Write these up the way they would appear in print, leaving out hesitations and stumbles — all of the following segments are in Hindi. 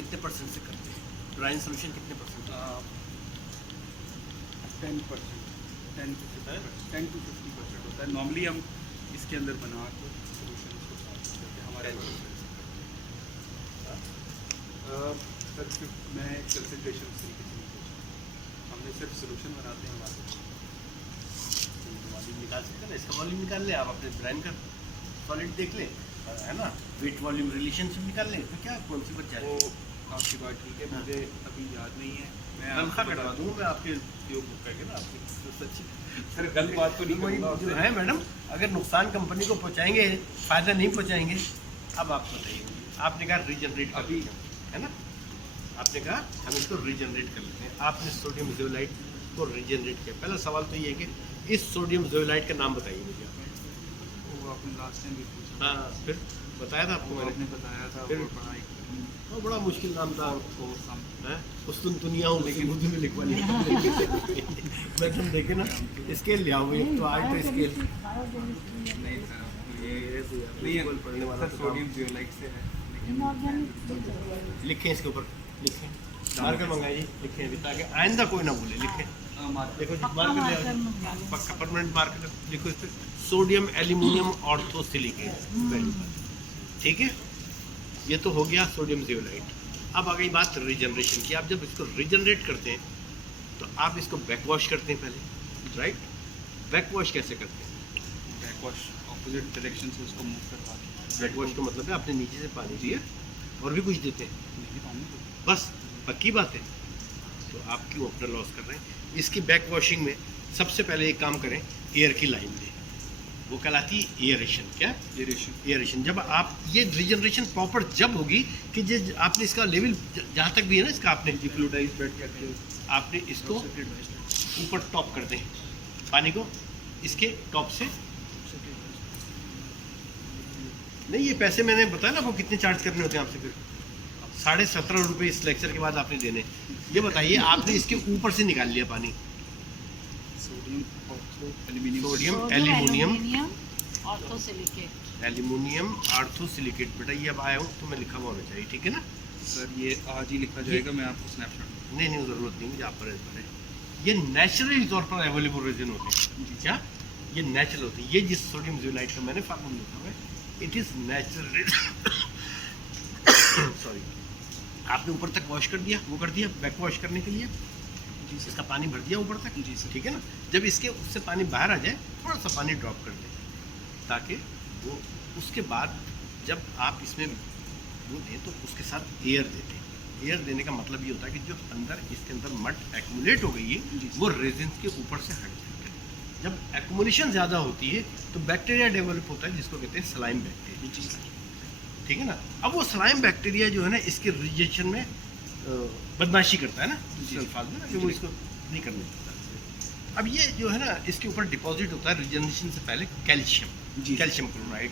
कितने परसेंट से करते हैं? ड्राइंग सोल्यूशन कितने परसेंट? 10%, 10 to 50% होता है। नॉर्मली हम इसके अंदर बना के सोल्यूशन को साथ करते हैं हमारे सर सिर्फ मैं कंसंट्रेशन तरीके से नहीं पूछा, हमने सिर्फ सोल्यूशन बनाते हैं हमारे वॉल्यूम निकाल सकते हैं ना, इसका वॉल्यूम निकाल ले, आप अपने ब्रांड का सॉलिड देख ले, है ना, वेट वॉल्यूम रिलेशनशिप निकाल ले, तो क्या कौन सी बच वो जाएगी? आपकी बात ठीक है, मुझे अभी याद नहीं है, मैं तनख्वाह आपको कटवा बता दूँगा मैं आपके योग करके ना, आपकी सच्ची सर गलत बात तो नहीं वही करूँगा जो आपसे। है मैडम, अगर नुकसान कंपनी को पहुंचाएंगे, फ़ायदा नहीं पहुंचाएंगे। अब आप बताइए, आपने कहा रीजनरेट कर अभी लेते हैं, है ना, आपने कहा हम इसको रीजनरेट कर लेते हैं, आपने सोडियम ज़ोलाइट को रीजनरेट किया। पहला सवाल तो ये है कि इस सोडियम ज़ोलाइट का नाम बताइए मुझे। वो आपने लास्ट टाइम भी पूछा, हाँ, फिर बताया था आपको वो मैंने, आपने बताया था फिर वो पढ़ाई करनी वो बड़ा मुश्किल नाम था, तो सम है उस्तुन दुनिया हूँ, लेकिन उर्दू में लिखवा लिया मैं तुम देखे ना, स्केल ले आओ एक तो, आज तो स्केल नहीं सर, ये नहीं है, पढ़ने वाला सर तो सोडियम जियोलाइट से है, लेकिन लिखें इसके ऊपर, लिखें मार्कर मंगाइए, लिखें अभी ताकि आइंदा कोई ना भूले, लिखें देखो जी, मार्कर ले आओ, पक्का परमानेंट मार्कर लिखो इस पर, सोडियम एल्यूमिनियम ऑर्थोसिलिकेट, ठीक है, ये तो हो गया सोडियम जियोलाइट। अब आ गई बात रीजनरेशन की। आप जब इसको रीजनरेट करते हैं तो आप इसको बैक वॉश करते हैं पहले, राइट? बैक वॉश कैसे करते हैं? बैकवॉश ऑपोजिट डायरेक्शन से उसको मूव करवा के बैक वॉश का मतलब है आपने नीचे से पानी दिया और भी कुछ देते हैं, नहीं पानी को बस पक्की बात है, तो आप क्यों अपना लॉस कर रहे हैं? इसकी बैक वॉशिंग में सबसे पहले एक काम करें, एयर की लाइन दें, वो कहलाती है एयरेशन। क्या? Aeration aeration. जब आप ये रीजनरेशन प्रॉपर जब होगी कि जो आपने इसका लेवल जहाँ तक भी है ना, इसका आपने फ्लूडाइज बेड कहते हैं आपने इसको ऊपर टॉप कर दें पानी को, इसके टॉप से नहीं, ये पैसे मैंने बताया ना वो कितने चार्ज करने होते हैं आपसे, फिर 17.5 रुपये इस लेक्चर के बाद आपने देने। ये बताइए, आपने इसके ऊपर से निकाल लिया पानी, sodium ortho aluminium sodium aluminium orthosilicate. Aluminium orthosilicate, बेटा ये अब आया हूँ तो मैं लिखा हुआ होना चाहिए, ठीक है ना? सर ये आज ही लिखा जाएगा, मैं आपको स्नैपशॉट नहीं नहीं, ज़रूरत नहीं मुझे, आप पर है। ये नेचुरली तौर पर अवेलेबल रेजिन होते हैं। क्या? ये नेचुरल होते हैं। ये जिस सोडियम जियोलाइट का मैंने फार्मूला लिखा हुआ है, इट इज़ नेचुरली सॉरी, आपने ऊपर तक वॉश कर दिया, वो कर दिया बैक वॉश करने के लिए, जी सर इसका पानी भर दिया ऊपर तक, जी सर ठीक है ना? जब इसके उससे पानी बाहर आ जाए, थोड़ा सा पानी ड्रॉप कर दें, ताकि वो उसके बाद जब आप इसमें वो दें तो उसके साथ एयर देते हैं। एयर देने का मतलब ये होता है कि जो अंदर इसके अंदर मड एक्यूमुलेट हो गई है, वो रेजिन के ऊपर से हट जाती है। जब एक्यूमुलेशन ज़्यादा होती है तो बैक्टीरिया डेवलप होता है, जिसको कहते हैं स्लाइम बैक्टीरिया, ठीक है ना? अब वो स्लाइम बैक्टीरिया जो है ना, इसके रिजेक्शन में बदमाशी करता है ना, दूसरे अल्फाज में ना, कि वो इसको नहीं करने देता। अब ये जो है ना, इसके ऊपर डिपॉजिट होता है रिजनरेशन से पहले कैल्शियम, कैल्शियम क्लोराइड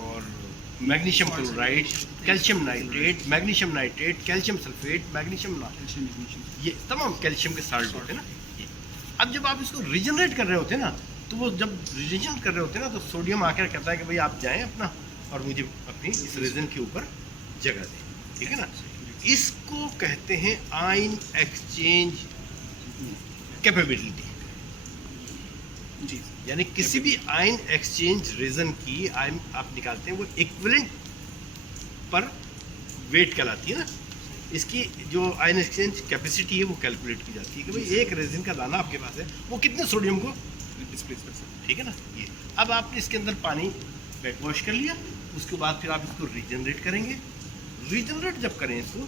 और magnesium chloride, calcium nitrate, magnesium nitrate, calcium sulphate, magnesium, ये तमाम कैल्शियम के साल्ट होते हैं ना। अब जब आप इसको रिजनरेट कर रहे होते हैं ना, तो वो जब रिजनरेट कर रहे होते हैं ना, तो सोडियम आकर कहता है कि भाई आप जाएं अपना और मुझे अपनी इस रेजिन के ऊपर जगह दें, ठीक है ना? इसको कहते हैं आयन एक्सचेंज कैपेबिलिटी। जी यानी किसी भी आयन एक्सचेंज रीजन की आयन आप निकालते हैं, वो इक्विवेलेंट पर वेट कहलाती है ना। इसकी जो आयन एक्सचेंज कैपेसिटी है वो कैलकुलेट की जाती है कि भाई एक रेजिन का दाना आपके पास है, वो कितने सोडियम को डिस्प्लेस कर सकते ठीक है ना। ये अब आपने इसके अंदर पानी बैक वॉश कर लिया, उसके बाद फिर आप इसको रीजनरेट करेंगे। रीजनरेट जब करें इसको,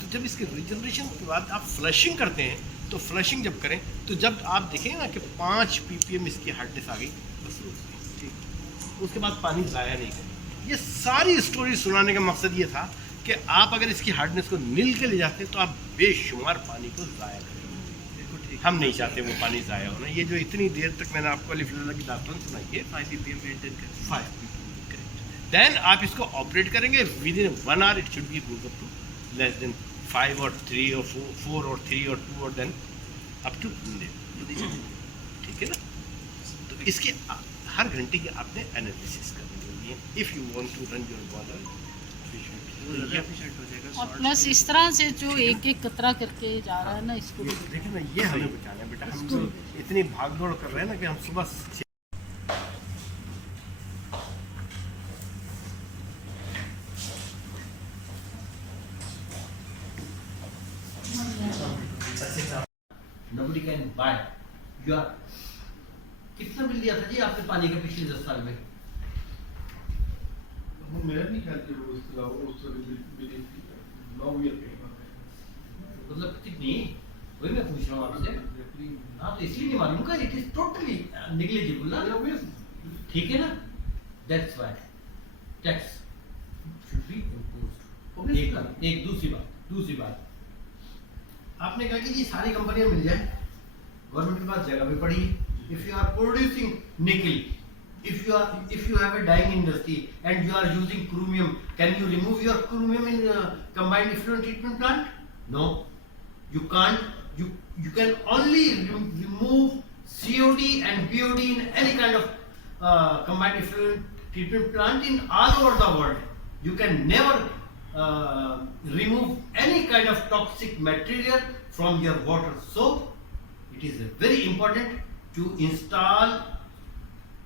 तो जब इसके रीजनरेशन के बाद आप फ्लशिंग करते हैं, तो फ्लशिंग जब करें तो जब आप देखेंगे ना कि 5 ppm इसकी हार्डनेस आ गई, बस रुक गई, ठीक। उसके बाद पानी ज़ाया नहीं करें। ये सारी स्टोरी सुनाने का मकसद ये था कि आप अगर इसकी हार्डनेस को नील के ले जाते हैं तो आप बेशुमार पानी को ज़ाया करेंगे। हम नहीं चाहते वो पानी ज़ाया होना। ये जो इतनी देर तक मैंने आपको अलिफ्लाह की दास्तान सुनाई है, 5 ppm मेंटेन करें, 5 ppm करेक्ट। देन आप इसको ऑपरेट करेंगे within 1 hour, it should be goes up to less than 5 or 3 or 4 or 3 or 2 और देन अप टू, ठीक है ना। तो इसके हर घंटे की आपने एनालिसिस करनी होगी। If you want to run your bowler efficient हो जाएगा। और प्लस इस तरह से जो एक एक कतरा करके जा रहा है ना, इसको भी देखिए ना, ये हमें बचाना है बेटा। हम तो इतनी भाग दौड़ कर रहे हैं ना कि हम सुबह Nobody can buy. You are कितना बिल दिया था जी आपने पानी का पिछले 10 साल में? मेरा नहीं ख्याल कि वो उसके अलावा उस तरह की 9 ईयर पे मतलब कितनी? वही मैं पूछ रहा हूँ आपसे। हाँ तो इसलिए नहीं मालूम का, इट इज टोटली नेग्लिजिबल ना, ठीक है ना? That's why tax should be imposed. एक दूसरी बात आपने कहा कि जी सारी कंपनियां मिल जाए, गवर्नमेंट के पास जगह भी पड़ी। इफ यू आर प्रोड्यूसिंग निकल, if you have a dyeing industry and you are using chromium, can you remove your chromium in combined effluent treatment plant? No, you can't. You can only remove COD and BOD in any kind of combined effluent treatment plant in all over the world. You can never remove any kind of toxic material from your water. So it is very important to install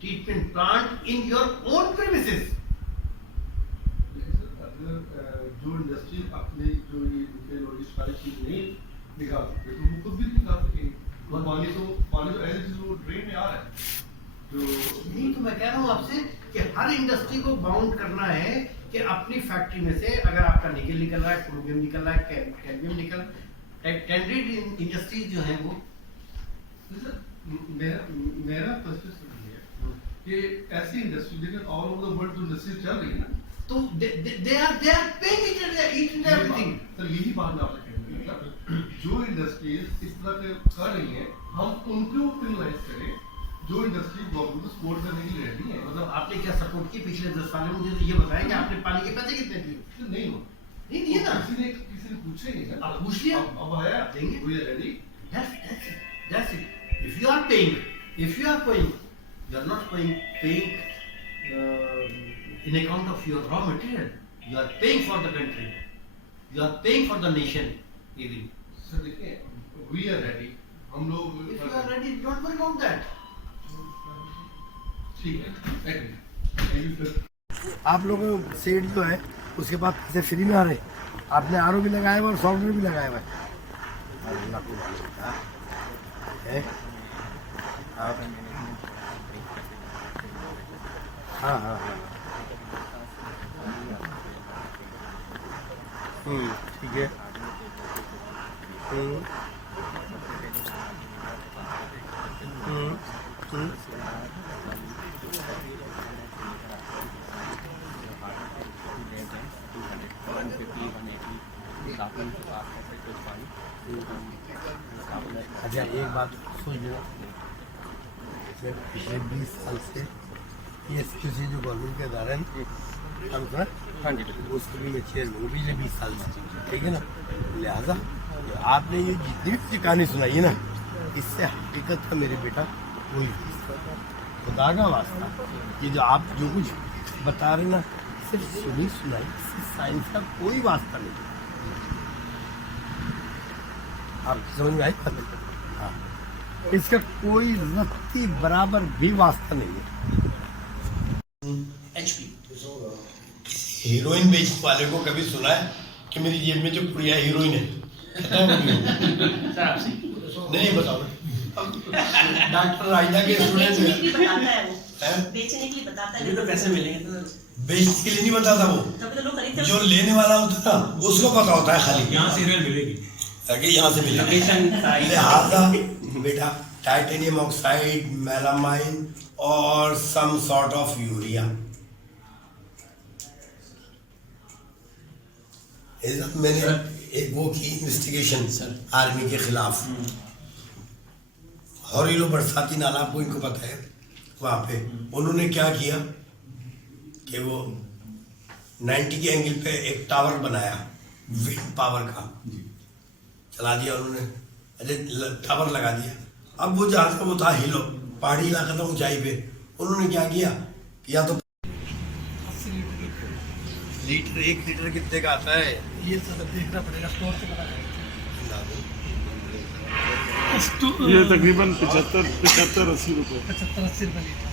treatment plant in your own premises. जो इंडस्ट्री अपने जो ये निकल और ये सारी चीज नहीं निकाल सकते तो वो खुद भी निकाल सकेंगे। पानी तो ऐसे वो ड्रेन में आ रहा है। जो नहीं तो मैं कह रहा हूँ आपसे कि हर इंडस्ट्री को बाउंड करना है कि अपनी फैक्ट्री में से अगर आपका निकल निकल रहा है, क्रोमियम निकल रहा है, कैडमियम निकल रहा है, टेंडेड इंडस्ट्रीज जो है वो मेरा पर्सपेक्टिव ये ऐसी इंडस्ट्री लेकिन ऑल ओवर द वर्ल्ड जो इंडस्ट्री चल रही है ना, तो they are paying each and everything. Sir यही बात मैं आपसे कहना चाहता हूं। जो इंडस्ट्रीज इस तरह के कर रही हैं हम उनको पेनलाइज करें जो इंडस्ट्री गवर्नमेंट को सपोर्ट करने के लिए रेडी है। मतलब आपने क्या सपोर्ट की पिछले 10 साल में? मुझे तो ये बताएं कि आपने पानी के पैसे कितने दिए? नहीं हो नहीं दिए ना, किसी ने पूछे नहीं ना। आप पूछ लिया, अब आया देंगे। We are ready. That's it. If you are paying, you are not paying in account of your raw material. You are paying for the country. You are paying for the nation. Even. Sir देखिए वी आर रेडी, हम लोग If you are ready, don't worry about that. ठीक है। Thank you sir. आप लोगों को सेट जो है उसके बाद पैसे फ्री में आ रहे, आपने आर भी लगाया हुआ और सॉफ्टवेयर भी लगाया हुआ है। अल्लाह को मालूम है। हाँ हाँ हाँ ठीक है। अच्छा एक बात सोच लो, पिछले 20 साल से ये किसी जो गवर्नमेंट के अदारे हम ना, हाँ जी, उसकी भी मैं चेयरमैन हूँ पिछले 20 साल से, ठीक है ना। लिहाजा आपने ये जितनी भी कहानी सुनाई है ना, इससे हकीकत का मेरे बेटा कोई खुदा का वास्ता, ये जो आप जो कुछ बता रहे ना सिर्फ सुनी सुनाई, साइंस का कोई वास्ता नहीं। आप समझ में आई बात? हाँ, इसका कोई रत्ती बराबर भी वास्ता नहीं है। हीरोइन बेचने वाले को कभी सुना है कि मेरी जेब में जो पुड़िया हीरोइन है? नहीं बताओ। डॉक्टर राइदा के स्टूडेंट बेचने के लिए बताता है। अभी तो पैसे मिलेंगे तो बेचने के लिए नहीं बताता वो, तभी तो लोग खरीदते हैं। जो लेने वाला होता है ना उसको पता होता है खाली यहाँ से मिलेगी, कि यहाँ से मिलेगी। लिहाजा बेटा टाइटेनियम ऑक्साइड, मेलामाइन और सम सॉर्ट ऑफ यूरिया, मैंने एक वो की इन्वेस्टिगेशन आर्मी के खिलाफ, हॉरिलो बरसाती नाला आपको इनको पता है, वहाँ पे उन्होंने क्या किया कि वो 90 के एंगल पे एक टावर बनाया विंड पावर का, चला दिया उन्होंने, अरे टावर लगा दिया। अब वो जहाँ का वो था हिलो पहाड़ी इलाका था ऊंचाई पे, उन्होंने क्या किया, या तो लीटर 1 लीटर कितने का आता है? ये सब देखना पड़ेगा स्टोर से पता करेंगे। ये तकरीबन 75-80 रुपए 75-80 रुपये लीटर।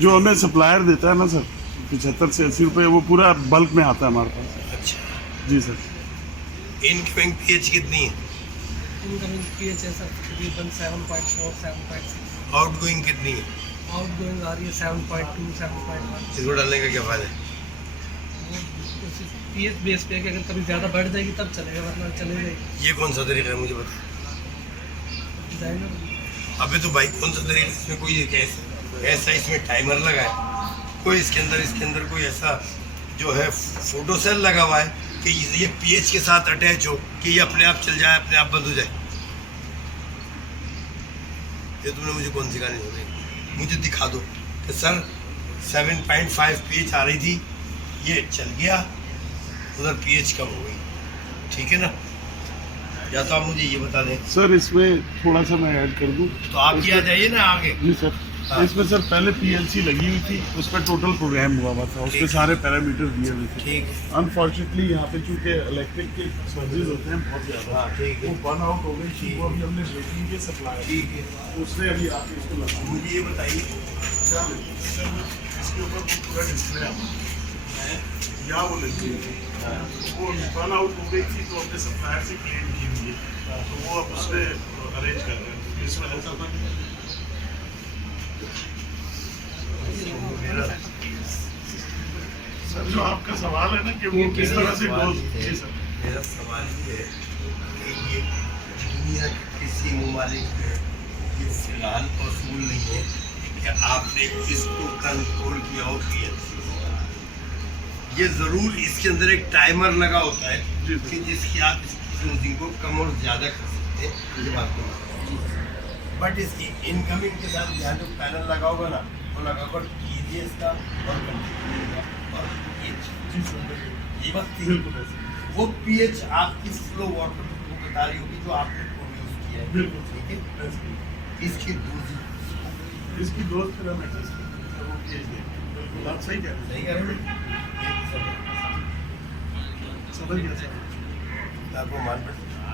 जो हमें सप्लायर देता है ना सर, 75 से 80 रुपए, वो पूरा बल्क में आता है हमारे पास। अच्छा, जी सर। इनकमिंग पीएच कितनी है? इनकमिंग पीएच है सर तकरीबन 7.4 7.6। आउटगोइंग कितनी है? आउटगोइंग आ रही है 7.2 7.1। इसको डालने का क्या फायदा है? पीएच बेस पे है कि अगर कभी ज़्यादा बढ़ जाएगी तब चलेगा, वरना चलेगा ही। ये कौन सा तरीका है मुझे बता। डिजाइनर अबे तो भाई कौन सा तरीका, इसमें कोई ऐसा इसमें टाइमर लगा है, कोई इसके अंदर कोई ऐसा जो है फोटो सेल लगा हुआ है कि ये पीएच के साथ अटैच हो कि ये अपने आप चल जाए, अपने आप बंद हो जाए? ये तुमने मुझे कौन सी कहानी सुनाई? मुझे दिखा दो कि सर 7.5 पीएच आ रही थी, ये चल गया, उधर पीएच कम हो गई, ठीक है ना? या तो आप मुझे ये बता दें। सर इसमें थोड़ा सा मैं ऐड कर दूं तो आप ये आ जाइए ना आगे। जी सर। हाँ। इसमें सर पहले पीएलसी लगी हुई थी, उस पर टोटल प्रोग्राम हुआ था, उसके ठीक। सारे पैरामीटर दिए हुए थे। ठीक है। अनफॉर्चुनेटली यहाँ पे चूंकि इलेक्ट्रिक के सर्विस होते हैं बहुत ज़्यादा, हाँ, ठीक है। वो बर्न आउट हो गई थी, ठीक वो अभी हमने रेटिंग के सप्लाई, ठीक है। उसने अभी आके इसको लगा। मुझे ये बताइए, इसके ऊपर वो पूरा डिस्प्ले या वो लगी हुई थी, वो बर्न आउट हो गई थी, तो अपने सप्लायर से क्लेम की हुई है, तो वो अब उसने अरेंज कर रहे हैं। इस वजह से सर जो आपका सवाल है ना कि वो किस तरह से डोज। जी सर। मेरा सवाल ये है कि ये दुनिया के किसी ममालिक में ये फिलहाल पॉसिबल नहीं है कि आपने इसको कंट्रोल किया हो पीएच। ये ज़रूर इसके अंदर एक टाइमर लगा होता है कि जिसकी आप इसकी यूजिंग को कम और ज़्यादा कर सकते हैं, ये बात तो। बट इसकी इनकमिंग के साथ यहाँ जो पैनल लगा होगा ना, वो लगा होगा टीजीएस का और कंट्रोल का और पीएच। ये बात बिल्कुल ऐसे। वो पीएच आपकी फ्लो वाटर को बता रही होगी जो आपने प्रोड्यूस किया है। बिल्कुल। ठीक है। इसकी दूसरी इसकी डोज फिर हम एडजस्ट करते हैं, वो पीएच देंगे। बिल्कुल आप सही कह रहे हैं। सही कह रहे हैं। समझ गया सर। आपको मान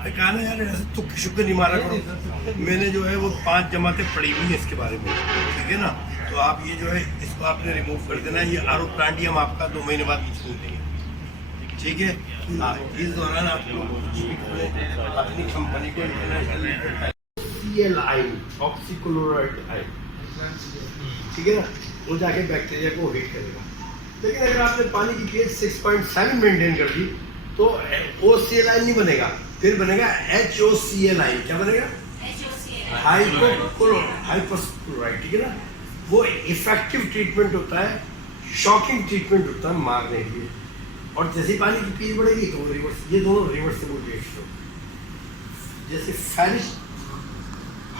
मैं कहा ना यार, ऐसे तुक्के शुक्के नहीं मारा करो। मैंने जो है वो 5 जमातें पढ़ी हुई हैं इसके बारे में, ठीक है ना? तो आप ये जो है इसको आपने रिमूव कर देना। ये आरो प्लांट ही हम आपका 2 महीने बाद छोड़ देंगे, ठीक है? हाँ, इस दौरान आपको अपनी कंपनी को इंटरनेशनल CLI ऑक्सीक्लोराइड आयन, ठीक है ना, वो जाके बैक्टीरिया को हिट करेगा। लेकिन अगर आपने पानी की पीएच 6.7 मेंटेन कर दी तो OCLI नहीं बनेगा, फिर बनेगा HOCLI। क्या बनेगा? हाइपोक्लोराइड, ठीक है ना? वो इफेक्टिव ट्रीटमेंट होता है, शॉकिंग ट्रीटमेंट होता है मारने के लिए। और जैसे ही पानी की पीएच बढ़ेगी तो वो रिवर्स, ये दोनों रिवर्सिबल रिएक्शन होते हैं। जैसे फेरिक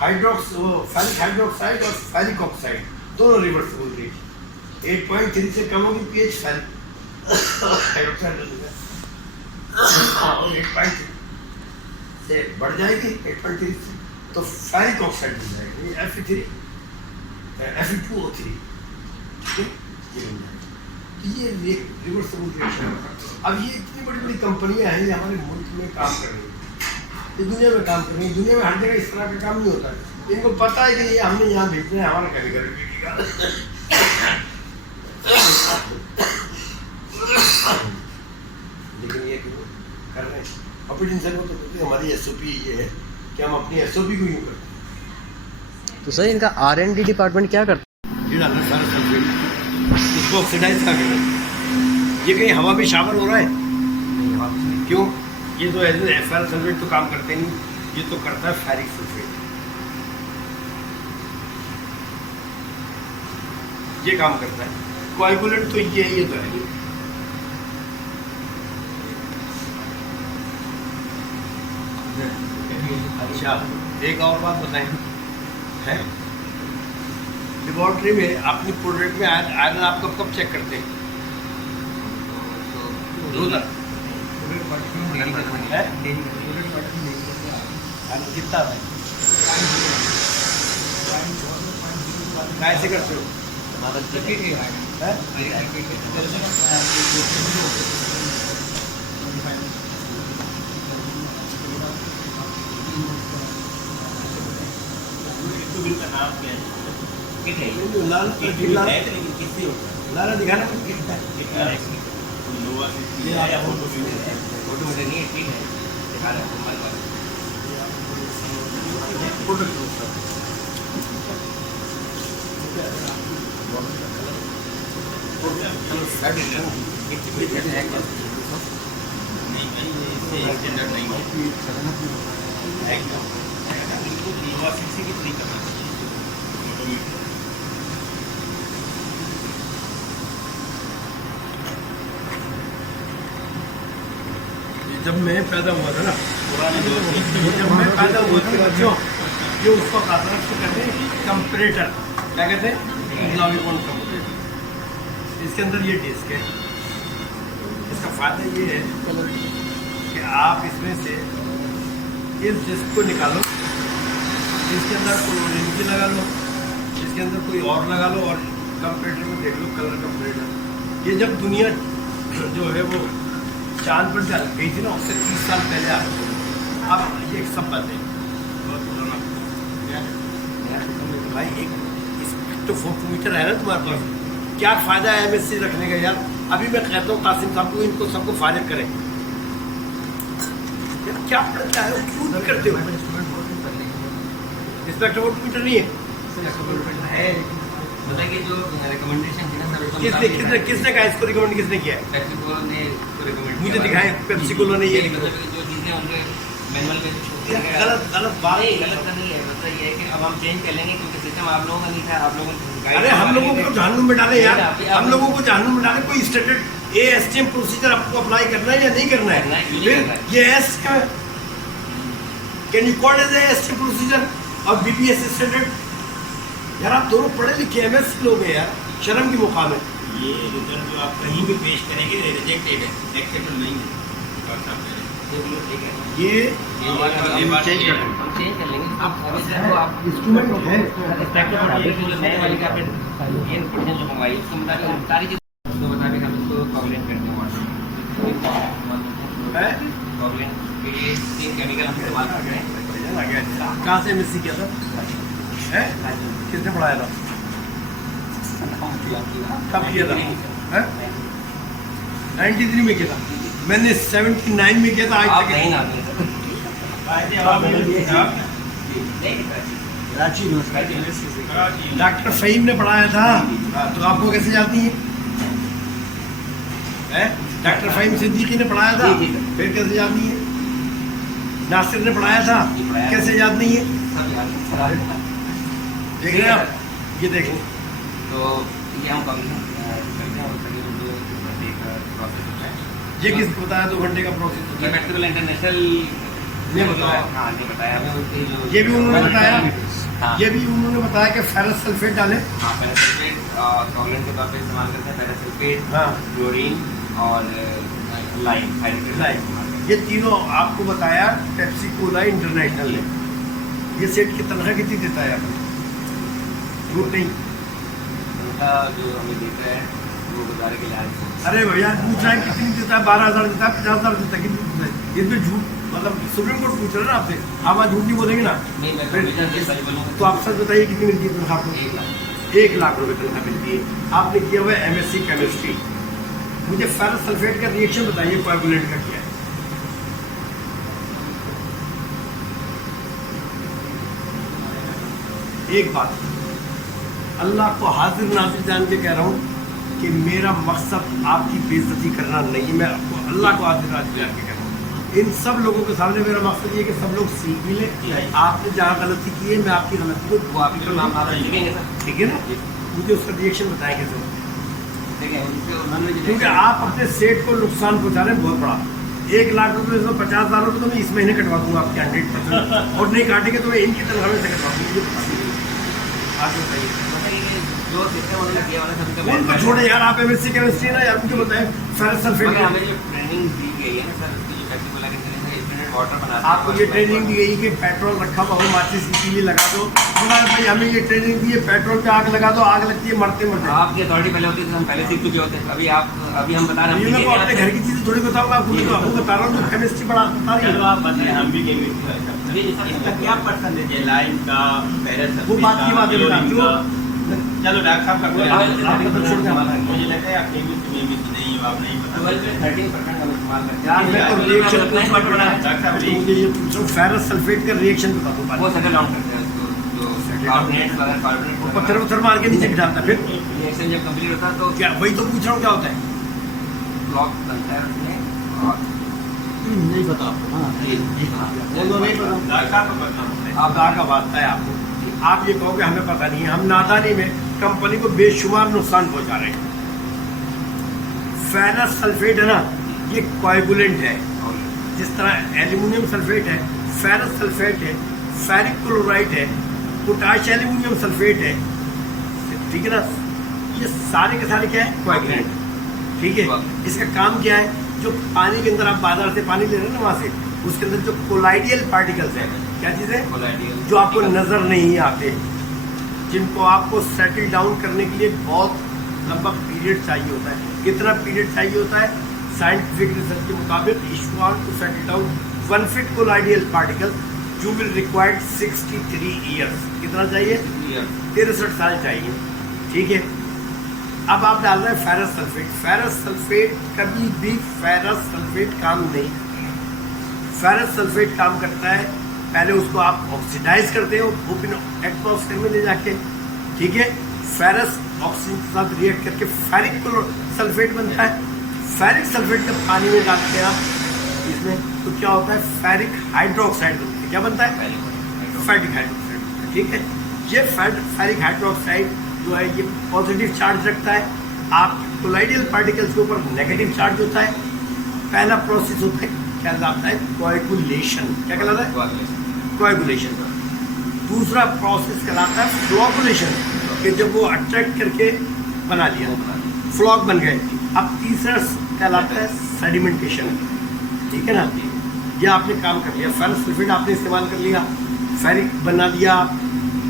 हाइड्रोक्साइड और फेरिक ऑक्साइड दोनों रिवर्सिबल रिएक्शन। 8.3 से कम होगी पीएच फेरिक हाइड्रोक्साइड 8.3 से बढ़ जाएगी 8.3 से तो फेरिक ऑक्साइड बन जाएगी Fe2O3, ठीक है? ये बन जाएगा। ये रिवर्सिबल रिएक्शन है। अब ये इतनी बड़ी बड़ी कंपनियां हैं, ये हमारे मुल्क में काम कर रही हैं, ये दुनिया में काम कर रही हैं। दुनिया में हर जगह इस तरह का काम नहीं होता है। इनको पता है कि ये हमने यहाँ भेजना है, हमारा केमिकल बिकेगा। लेकिन ये क्यों कर रहे हैं? ऑपरेटिंग सेल को तो कहते हैं हमारी SOP ये है कि हम अपनी SOP को यूँ करते हैं। तो सर इनका R&D डिपार्टमेंट क्या करता है? ये डालना सारा सल्फेट, इसको ऑक्सीडाइज कर देना। ये कहीं हवा में शावर हो रहा है? क्यों? ये तो एज FR सल्फेट तो काम करते नहीं, ये तो करता है फेरिक सल्फेट, ये काम करता है। कोएगुलेंट तो ये तो है। अच्छा, एक और बात बताएं, है लेबोरेटरी में अपनी प्रोडक्ट में आयरन आप कब चेक करते हैं? रोज़ा कितना है? कैसे करते हो? का नाम क्या है? किट है ये? लाल किट है लेकिन कितनी होता है? लाला दिखाना कितना लोहा से या फोटो मीटर है? फोटो मीटर नहीं है, किट है। दिखा रहा है हमारे पास। नहीं भाई, इससे स्टैंडर्ड नहीं है। बिल्कुल लोहा से नहीं करना चाहिए फोटो मीटर। जब मैं पैदा हुआ था ना, पुराने दौर में जब मैं पैदा हुआ था बच्चों, ये उसको खाता है, उसको कहते हैं कंपरेटर। क्या कहते हैं? इग्नाविकॉन कंपरेटर। इसके अंदर ये डिस्क है। इसका फायदा ये है कि आप इसमें से इस डिस्क को निकालो, इसके अंदर कोई ओरेंज लगा लो, इसके अंदर कोई और लगा लो और कंपरेटर में देख लो, कलर कंपरेटर। ये जब दुनिया जो है वो चांद पर चल गई थी ना, उससे 30 साल पहले आ गई। अब ये सब बातें बहुत पुराना भाई, एक तो फोटोमीटर है ना तुम्हारे पास, क्या फायदा है MSc रखने का यार? अभी मैं कहता हूँ कासिम साहब को, इनको सबको फारिग करें। क्या पढ़ता है, क्यों नहीं करते हो? इंस्पेक्टर फोटोमीटर नहीं है। है मतलब कि जो रिकमेंडेशन थी ना सर, किसने कहा इसको रिकमेंड किसने किया है? पेप्सी कोलो ने इसको रिकमेंड मुझे दिखाएं, पेप्सी कोलो ने ये मतलब कि जो चीज़ें उनके मैनुअल में गलत बात नहीं, गलत तो नहीं है। मतलब ये है कि अब हम चेंज कर लेंगे क्योंकि सिस्टम आप लोगों का नहीं था, आप लोगों को अरे हम लोगों को जहन्नुम में डाले यार, हम लोगों को जहन्नुम में डाले। कोई स्टैंडर्ड ASTM प्रोसीजर आपको अप्लाई करना है या नहीं करना है? फिर ये एस का can you call as ASTM procedure और BPS स्टैंडर्ड? यार आप दोनों पढ़े लिखे MSc लोग हैं यार, शर्म की मुकाम है। ये रिजल्ट जो आप कहीं भी पेश करेंगे रिजेक्टेड है, एक्सेप्टेड नहीं है। ठीक है, ये हम चेंज कर लेंगे। आप इंस्ट्रूमेंट है, नए वाले का आपने ये इन्फॉर्मेशन जो मंगवाई उसके मुताबिक सारी चीज़ उसके मुताबिक हम इसको कॉगुलेट करते हैं वाटर कॉगुलेट के लिए 3 केमिकल हम इस्तेमाल करते हैं। कहाँ से MSc किया था? है? किसने पढ़ाया था? कब किया था? 93 में किया था। मैंने 79 में किया था। आज आप तक नहीं ना डॉक्टर फहीम ने पढ़ाया था, तो आपको कैसे जाती है? डॉक्टर फहीम सिद्दीकी ने पढ़ाया था, फिर कैसे याद नहीं है? नासिर ने पढ़ाया था, कैसे याद नहीं है? देख रहे हैं आप, ये देखें। तो ये हम कॉगुलेट करते हैं और करीब 2 घंटे का प्रोसेस होता है। ये किसको बताया 2 घंटे का प्रोसेस होता ये है? मेडिकल इंटरनेशनल ने बताया। हाँ नहीं बताया हमें उसके जो ये भी उन्होंने बताया, हाँ ये भी उन्होंने बताया कि फेरस सल्फेट डालें। हाँ पैरासल्फेट कॉगुलेंट के तौर पे इस्तेमाल करते हैं। पैरासल्फेट, हाँ क्लोरीन और लाइम हाइड्रोक्लोराइड। ये तीनों आपको बताया पेप्सी कोला इंटरनेशनल ने। ये सेट की तनख्वाह कितनी देता है आपको? झूठ नहीं। उनका जो हमें देता है वो गुजारे के लिहाज से अरे भैया पूछ रहा है कितनी देता है? 12,000 देता है, 50,000 देता है, कितनी देता है? ये तो झूठ, मतलब सुप्रीम कोर्ट पूछ रहा है ना आपसे, आप आज झूठ नहीं बोलेंगे ना? नहीं मैं फिर कमीशन के साथ बोलूँगा तो आप सच बताइए कितनी मिलती है तनख्वाह आपको? 1 लाख 1 लाख रुपए तनख्वाह मिलती है। आपने किया हुआ है MSc केमिस्ट्री। मुझे फेरस सल्फेट का रिएक्शन बताइए कोएगुलेंट का क्या है? एक बात, अल्लाह को हाजिर नाजिर जान के कह रहा हूँ कि मेरा मकसद आपकी बेइज्जती करना नहीं है। मैं आपको अल्लाह को हाजिर नाजिर जान के कह रहा हूँ। इन सब लोगों के सामने मेरा मकसद ये है कि सब लोग सीख भी लें। आपने जहाँ गलती की है, मैं आपकी गलती को वो आपकी जो नाम आता लिखेंगे सर। ठीक है ना? मुझे उसका रिएक्शन बताएं कैसे होता है। ठीक है उन्होंने जो क्योंकि आप अपने सेठ को नुकसान पहुंचा रहे हैं बहुत बड़ा। 1 लाख रुपए में 50,000 रुपये तो मैं इस महीने कटवा दूंगा आपके 100%, और नहीं काटेंगे तो मैं इनकी तनख्वाह में से कटवा दूंगी। आप बताइए, जो सिस्टम उन्होंने किया उन्होंने सभी का उनको छोड़े यार, आप MSc केमिस्ट्री ना यार, मुझे बताएं फेरस सल्फेट हमें जो ट्रेनिंग दी गई है ना सर, उसकी जो पेप्सी कोला के इंटरनेशनल वाटर बना आपको ये ट्रेनिंग दी गई कि पेट्रोल रखा हुआ हो माचिस इसीलिए लगा दो, बोला भाई हमें ये ट्रेनिंग दी है पेट्रोल पे आग लगा दो, आग लगती है मरते मरते। आपकी अथॉरिटी पहले होती है तो हम पहले सीख चुके होते हैं। अभी हम बता रहे ये मैं हैं अपने घर की चीजें थोड़ी बताऊंगा, आपको तो आपको बता रहा हूँ जो केमिस्ट्री बता रही चलो है। आप बताएं, हम भी केमिस्ट्री इसका क्या परसेंटेज है लाइन का, पैरासल्फेट वो बात की बात है बेटा, जो चलो डॉक्टर साहब का आप तो छोड़ दो। मुझे लगता है आप केमिस्ट्री नहीं हो, आप नहीं पता 13% का इस्तेमाल करते यार मैं तो रिएक्शन पूछ रहा हूँ, डॉक्टर साहब मुझे ये पूछ रहा हूँ फेरस सल्फेट का रिएक्शन बता दो। वो सेटल डाउन करते हैं उसको, जो कार्बोनेट वाला कार्बोनेट पत्थर पत्थर मार के नीचे गिराता है, फिर रिएक्शन जब कंप्लीट होता है तो क्या वही तो पूछ रहा हूँ क्या होता है। ब्लॉक बनता है उसमें और नहीं पता आपको। हाँ बोलो नहीं पता। डॉक्टर साहब को पता है। आप दाग का वास्ता है आपको कि आप ये कहोगे हमें पता नहीं है, हम नादानी में कंपनी को बेशुमार नुकसान पहुंचा रहे हैं। फेरस सल्फेट है ना, ये कोएगुलेंट है, जिस तरह एल्यूमिनियम सल्फेट है, फेरस सल्फेट है, फेरिक क्लोराइड है, पोटाश एल्यूमिनियम सल्फेट है, ठीक है ना, ये सारे के सारे क्या है कोएगुलेंट, ठीक है। इसका काम क्या है, जो पानी के अंदर आप बाजार से पानी ले रहे हैं ना, वहाँ से उसके अंदर जो कोलाइडियल पार्टिकल्स है, क्या चीज़ है, जो आपको नजर नहीं आते, जिनको आपको सेटल डाउन करने के लिए बहुत लंबा पीरियड चाहिए होता है। कितना पीरियड चाहिए होता है, साइंटिफिक रिसर्च के मुताबिक इश्वान to settle down 1 feet colloidal particle you will required 63 years. कितना चाहिए, 63 साल चाहिए, ठीक है। अब आप डाल रहे हैं फेरस सल्फेट। फेरस सल्फेट कभी भी फेरस सल्फेट काम नहीं, फेरस सल्फेट काम करता है, पहले उसको आप ऑक्सीडाइज करते हो ओपन एटमॉस्फेयर में ले जाके, ठीक है। फेरस ऑक्सीजन के साथ रिएक्ट करके फेरिक सल्फेट बनता है। फेरिक सल्फेट जब पानी में डालते हैं आप इसमें, तो क्या होता है, फेरिक हाइड्रोक्साइड बनता है। क्या बनता है, फेरिक हाइड्रोक्साइड, ठीक है। ये फेरिक हाइड्रोक्साइड जो है ये पॉजिटिव चार्ज रखता है, आप कोलाइडियल पार्टिकल्स के ऊपर नेगेटिव चार्ज होता है। पहला प्रोसेस होता है क्या कहलाता है, कोएगुलेशन। क्या कहलाता है, कोएगुलेशन। दूसरा प्रोसेस कहलाता है फ्लोकुलेशन, कि जब वो अट्रैक्ट करके बना लिया, फ्लॉक बन गए। अब तीसरा कहलाता है सेडिमेंटेशन, ठीक है ना। ये आपने काम कर लिया, फेरस सल्फेट आपने इस्तेमाल कर लिया, फेरिक बना दिया,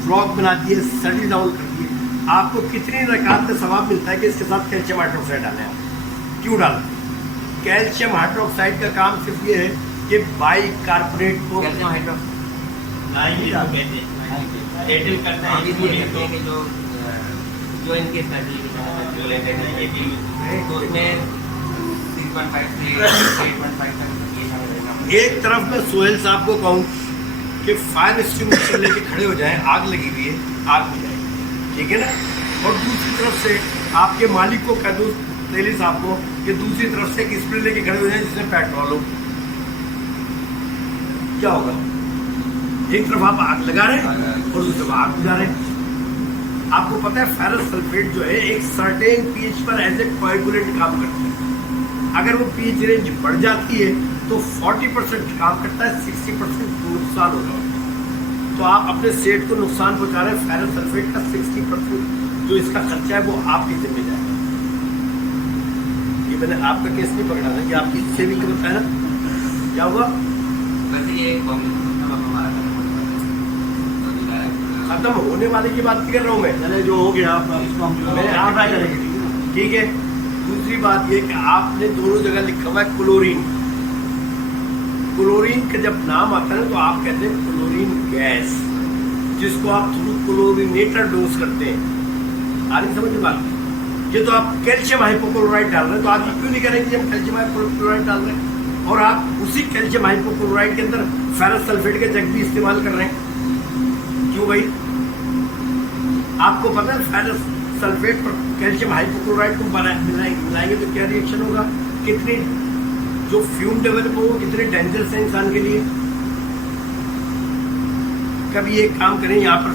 फ्लॉक बना दिए, सेटल डाउन कर दिए। आपको कितनी रकात का सवाब मिलता है कि इसके साथ कैल्शियम हाइड्रोक्साइड डालें आप, क्यों डालें। कैल्शियम हाइड्रोक्साइड का काम सिर्फ ये है कि बाइकार्बोनेट को जो इनके जो लेते हैं तो उसमें 6.5 से 8.5 तक। एक तरफ मैं सोहेल साहब को कहूँ कि फायर एक्सटिंग्विशर लेके खड़े हो जाएं, आग लगी हुई है, आग हो जाए, ठीक है ना। और दूसरी तरफ से आपके मालिक को कह दो, तेली साहब को, कि दूसरी तरफ से एक स्प्रे लेके खड़े हो जाए जिसमें पेट्रोल हो, क्या होगा। एक तरफ आप आग लगा रहे हैं और दूसरी तरफ आग बुझा रहे हैं। आपको पता है फेरस सल्फेट जो है एक सर्टेन पीएच पर एज ए कोएगुलेंट काम करती है। अगर वो पीएच रेंज बढ़ जाती है तो 40% काम करता है, 60% नुकसान होता है। तो आप अपने सेहत को नुकसान पहुंचा रहे हैं। फेरस सल्फेट का 60% जो इसका खर्चा है वो आपकी जिम्मे जाएगा। ये मैंने आपका केस नहीं पकड़ा था, ये आपकी सेविंग का बताया ना, क्या हुआ, वैसे ये खत्म होने वाले की बात कर रहा हूँ मैं। चले जो हो गया मैंने आप करेंगे, ठीक है। दूसरी बात ये कि आपने दोनों जगह लिखा हुआ है क्लोरीन। क्लोरीन का जब नाम आता है तो आप कहते हैं क्लोरीन गैस, जिसको आप थ्रू क्लोरीनेटर डोज करते हैं। आ रही समझ में बात। ये तो आप कैल्शियम हाइपोक्लोराइड डाल रहे हैं, तो आप ये क्यों नहीं करेंगे हम कैल्शियम हाइपोक्लोराइड डाल रहे हैं और आप उसी कैल्शियम हाइपोक्लोराइड के अंदर फेरस सल्फेट के जग भी इस्तेमाल कर रहे हैं, क्यों भाई। आपको पता है फेरस सल्फेट पर कैल्शियम हाइपोक्लोराइड को मिलाएंगे तो क्या रिएक्शन होगा, कितनी जो फ्यूम डेवलप हो, कितने डेंजरस है इंसान के लिए। कभी एक काम करें, यहाँ पर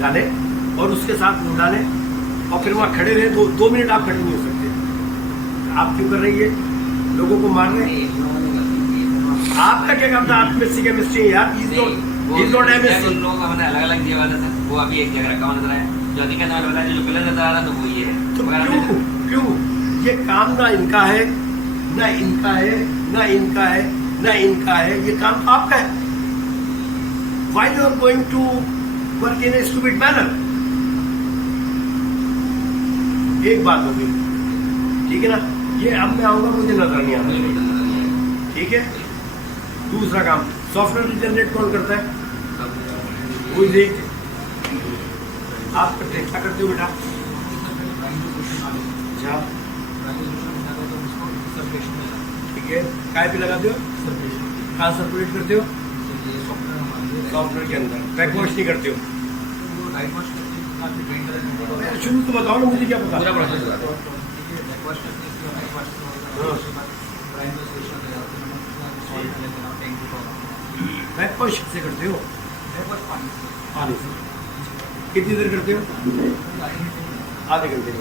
डालें और उसके साथ वो डालें और फिर वहाँ खड़े रहे, 2 मिनट आप खड़े नहीं हो सकते। आप क्यों कर रही है, लोगों को मार रहे हैं। आपका क्या काम था, आप मिस्ट्री केमिस्ट्री यार, लोगों का मैंने अलग अलग दिया वाला था, वो अभी एक जगह रखा हुआ नजर आया, जो अधिक वाला जो कलर नजर आ रहा था वो ये है। तो क्यों ये काम ना इनका है, ना इनका है, ना इनका है, ना इनका है, ये काम तो आपका है। Why you are going to work in a stupid manner? एक बात होगी, ठीक है ना? ये अब मैं आऊंगा, मुझे नजर नहीं आता, ठीक है? दूसरा काम, सॉफ्टवेयर जनरेट कौन करता है? वही देख आप क्या करते हो बेटा? अच्छा, ठीक है, काय पे लगाते हो? कहाँ सर्कुलेट करते हो? सॉफ्टवेयर के अंदर। बैक वॉश नहीं करते हो? शुरू तो बताओ ना, मुझे क्या पता? पूरा प्रोसेस बता दो। बैक वॉश से करते हो? पानी से कितनी देर करते हो? आधे घंटे में।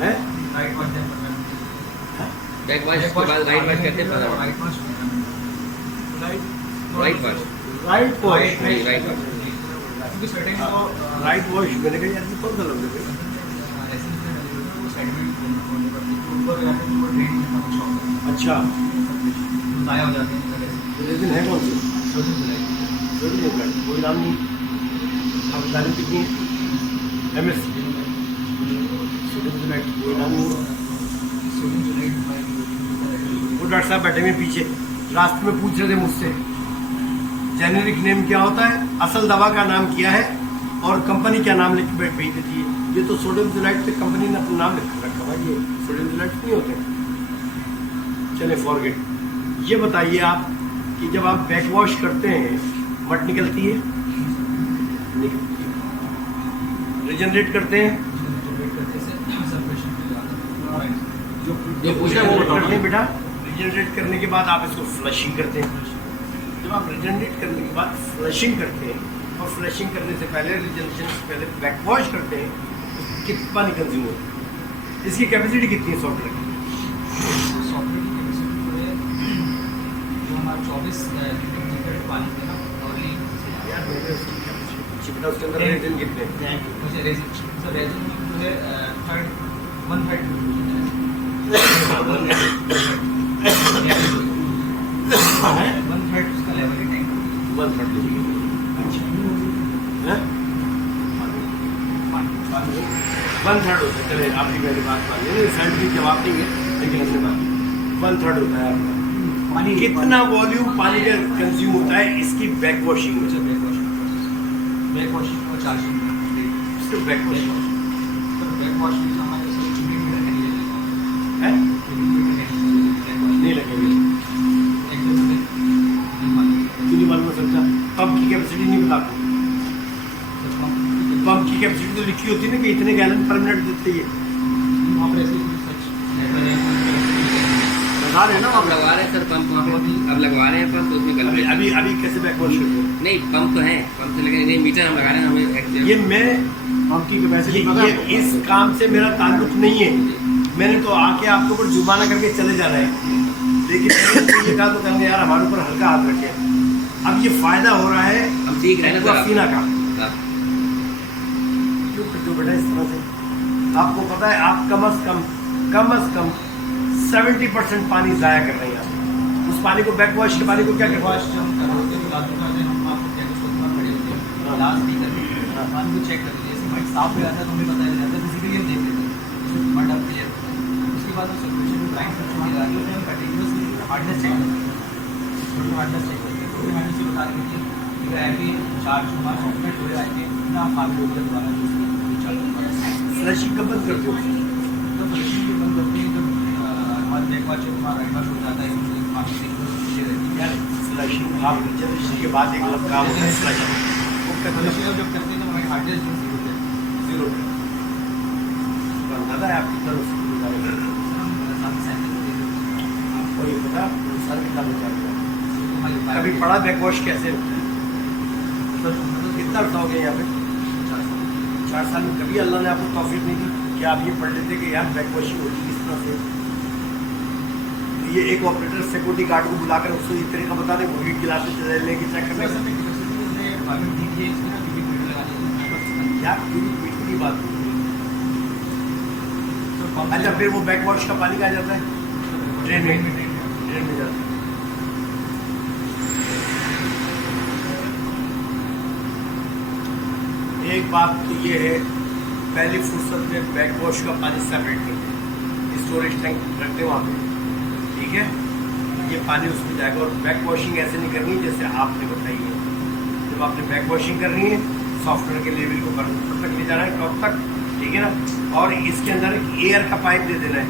है? बैक वॉश के बाद राइट वॉश करते हैं। Right wash right wash right wash right wash मैंने कहा यार, कौन सा लफ्ज़ है? अच्छा, रेजिन है कौन सी? कोई नाम नहीं। अब तारीख कितनी है? MS कोई नाम नहीं। वो डॉक्टर साहब बैठे हुए पीछे, रास्ते में पूछ रहे थे मुझसे जेनेरिक नेम क्या होता है, असल दवा का नाम क्या है और कंपनी क्या नाम लिख के भेज देती है। ये तो सोडियम सिलाइट से कंपनी ने अपना नाम लिख रखा है, ये सोडियम सिलाइट नहीं होते। चले फॉरगेट। ये बताइए आप कि जब आप बैक वॉश करते हैं मट निकलती है? निकलती है। रिजनरेट करते हैं? जो पूछा वो करते हैं बेटा। रिजनरेट करने के बाद आप इसको फ्लशिंग करते हैं। जब आप रिजनरेट करने के बाद फ्लशिंग करते हैं और फ्लशिंग करने से पहले, रिजनरेशन से पहले बैक वॉश करते हैं, तो कितना पानी कंज्यूम होता है? इसकी कैपेसिटी कितनी है सॉफ्टवेयर की? सॉफ्टवेयर की कैपेसिटी जो है, जो हमारा 24 लीटर पानी है ना, और यार मेरे उसकी कैपेसिटी उसके अंदर रेजिन कितने हैं? मुझे रेजिन जो है थर्ड 1/3 1/3 उसका लेवल है टैंक 1/3। अच्छा, 1/3 होता है। चले आपकी मेरी बात मानिए, साइंटिफिक जवाब नहीं है लेकिन अपने बात 1/3 होता है आपका पानी। कितना वॉल्यूम पानी का कंज्यूम होता है इसकी बैक वॉशिंग में? बैक वॉशिंग को चार्जिंग सिर्फ बैक वॉशिंग हमारे है नहीं लगेगी। क्यों मालूम हो सकता? पंप की कैपेसिटी नहीं बताता। पंप की कैपेसिटी तो लिखी होती है ना कि इतने गैलन पर मिनट देते है। बता रहे ना अब लगवा रहे हैं सर पंप वहाँ पे, अब लगवा रहे हैं पंप, तो उसमें गलती। अभी अभी कैसे बैक वॉश करते हो? नहीं पंप तो है, पंप से लेकिन नहीं मीटर हम लगा रहे हैं हमें। ये मैं पंप की कैपेसिटी ये इस काम से मेरा ताल्लुक नहीं है। मैंने तो आके आपके ऊपर जुर्माना करके चले जाना है, लेकिन मैंने ये कहा तो कहेंगे यार हमारे ऊपर हल्का हाथ रखे। अब ये फायदा हो रहा है हम सीख रहे हैं ना सीना का। हाँ। क्यों करते हो बेटा इस तरह से? आपको पता है आप कम से कम 70% पानी ज़ाया कर रहे हैं आप। उस पानी को बैक वॉश के पानी को क्या करते हैं? लास्ट नहीं करते पानी को चेक करते, जैसे मट साफ हो जाता है तो हमें पता चल जाता है, फिजिकली हम देख लेते हैं मट अब क्लियर। उसके बाद हम सॉल्यूशन में ग्राइंड करके लगा के हम कंटिन्यूसली हार्डनेस चेक करते हैं, हार्डनेस चेक करते हैं। तो हार्डनेस से बता देंगे कि आगे चार्ज हमारा सॉफ्टवेयर जोड़े आएंगे ना हमारे लोग द्वारा फ्लशिंग कब बंद करते हो? तो फ्लशिंग बंद करते हैं जब हमारे बैक वॉश हमारा राइट वॉश हो जाता है, पानी से यार फ्लशिंग आप रिजर्वेशन के बाद एक काम होता है फ्लशिंग जब करते हैं तो हमारी हार्डनेस जीरो दादा है आपकी तरफ आपको ये पता सर कितना बचा हुआ है? कभी पढ़ा बैक वॉश कैसे? कितना बताओगे यहाँ पे? 4 साल में कभी अल्लाह ने आपको तौफीक नहीं दी कि आप ये पढ़ लेते कि यार बैक वॉशिंग होती किस तरह से? ये एक ऑपरेटर सिक्योरिटी गार्ड को बुलाकर उसको इस तरीका बता दें, वो हीट गिलास से लेके चेक करने यार की बात। अच्छा फिर वो बैक वॉश का पानी कहाँ जाता है? ड्रेन में ड्रेन में जाता है। एक बात तो ये है, पहली फुर्सत में बैक वॉश का पानी सेपरेट करते हैं, स्टोरेज टैंक रखते हैं वहाँ पे, ठीक है। ये पानी उसमें जाएगा और बैक वॉशिंग ऐसे नहीं करनी जैसे आपने बताई है। जब आपने बैक वॉशिंग करनी है, सॉफ्टवेयर के लेवल को ऊपर तक ले जाना है, टॉप तक, ठीक है ना। और इसके अंदर एक एयर का पाइप दे देना है,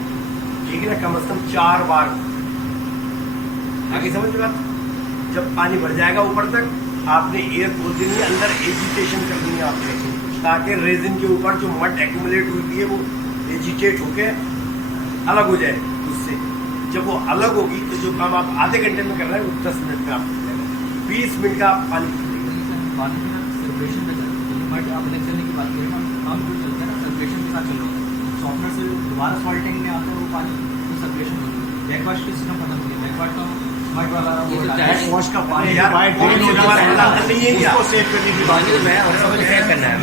ठीक है ना, कम से कम 4 बार। आगे समझ बात। जब पानी भर जाएगा ऊपर तक, आपने एयर खोल देनी है, अंदर एजिटेशन करनी है आपने, ताकि रेजिन के ऊपर जो मड एक्यूमुलेट हुई है वो एजिटेट होके अलग हो जाए उससे। जब वो अलग होगी तो जो काम आप आधे घंटे में कर रहे हैं वो 10 मिनट में आप कर जाएगा। 20 मिनट का आप पानी सेलिब्रेशन में बट आप अलग चलने की बात करें, हम जो चलते हैं ना सेलिब्रेशन के साथ चल रहा होता है, सॉफ्टवेयर से दोबारा सॉल्ट टैंक में आता है वो पानी, तो सेलिब्रेशन होती है। बैक वॉश की सिस्टम खत्म हो गया, बैक वॉश का मड वाला बैक वॉश का पानी यार उसको सेव करने की बात है, मैं और सब सेव करना है,